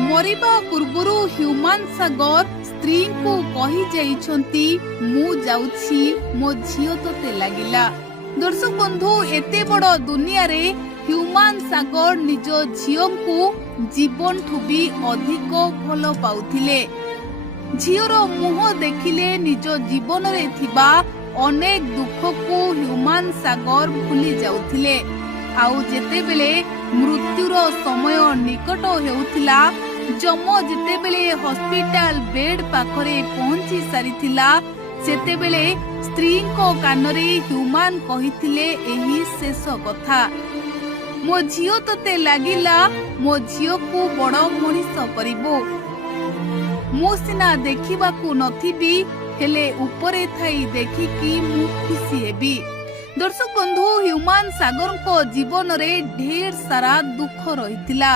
मरिबा पूर्वरु human सागर स्त्री को कही जाइछंती मु जाउछि मो झियो तोते लागिला। दर्शक बंधु एते बड़ दुनिया रे ह्यूमान सागर निज झियो को जीवन ठु भी अधिक भल पाउथिले। झियोर मुह देखिले निज जीवन रे थिबा अनेक दुख को ह्यूमान सागर भूली जाउथिले। आउ जेते बेले मृत्युर समय निकट हेउथिला, जम जेते बेले हॉस्पिटल बेड पाखरे पहुंची सारिथिला, सेते बेले स्त्री को कानरे ह्यूमान कहिथिले एही शेष कथा, मो झियो तोते लागिला, मो झियो को बड़ मनीष करिबो। मु सिना देखिबाकू नथिबी हेले उपरे थाई देखिकी मु खुशी हेबी। दर्शक बंधु ह्यूमान सागर को जीवन रे ढेर सारा दुख रहितिला।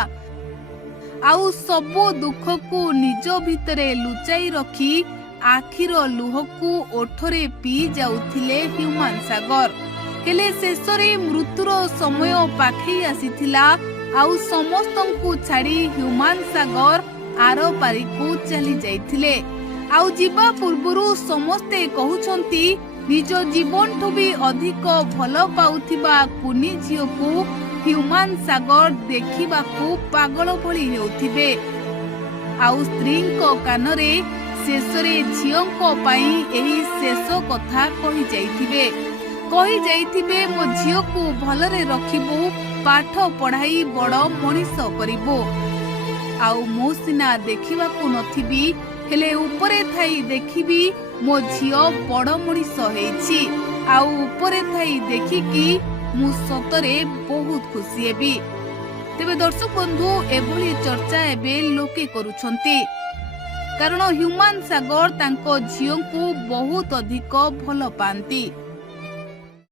आउ सबो दुख को निज भितरे लुचाई रखी आखिर लुह को ओठरे पी जाउथिले ह्यूमान सागर। हेले शेषरे मृत्युर समय पाखई आसीथिला। आउ समस्तंकु छाड़ी ह्यूमान सागर आरो पारी को चली जाइथिले। आउ जीवा पूर्वरु समस्ते कहउछंती निज जीवन ठु भी अधिक भल पाउथिबा कुनी झियो को ह्यूमान सागर देखिबाकू पागल भली हेउथिबे। आउ स्त्री को कानरे शेषरे झियोंको पई एही शेष कथा कहि जाइथिबे मो झियो को भलरे रखिबो, पाठ पढ़ाई बड़ मनीष करिबो। आउ मो सिना देखिबाकू नथिबी हेले उपरे थाई देखिबी मो झियो बड़ मनीष हेछि। आउ उपरे थाई देखिकी मु सतरे बहुत खुशी हेबी। तेबे दर्शक बंधु एभली चर्चा एबे लोके करूछंती, कारण ह्यूमान सागर तांको झियो को बहुत अधिक भल पांती।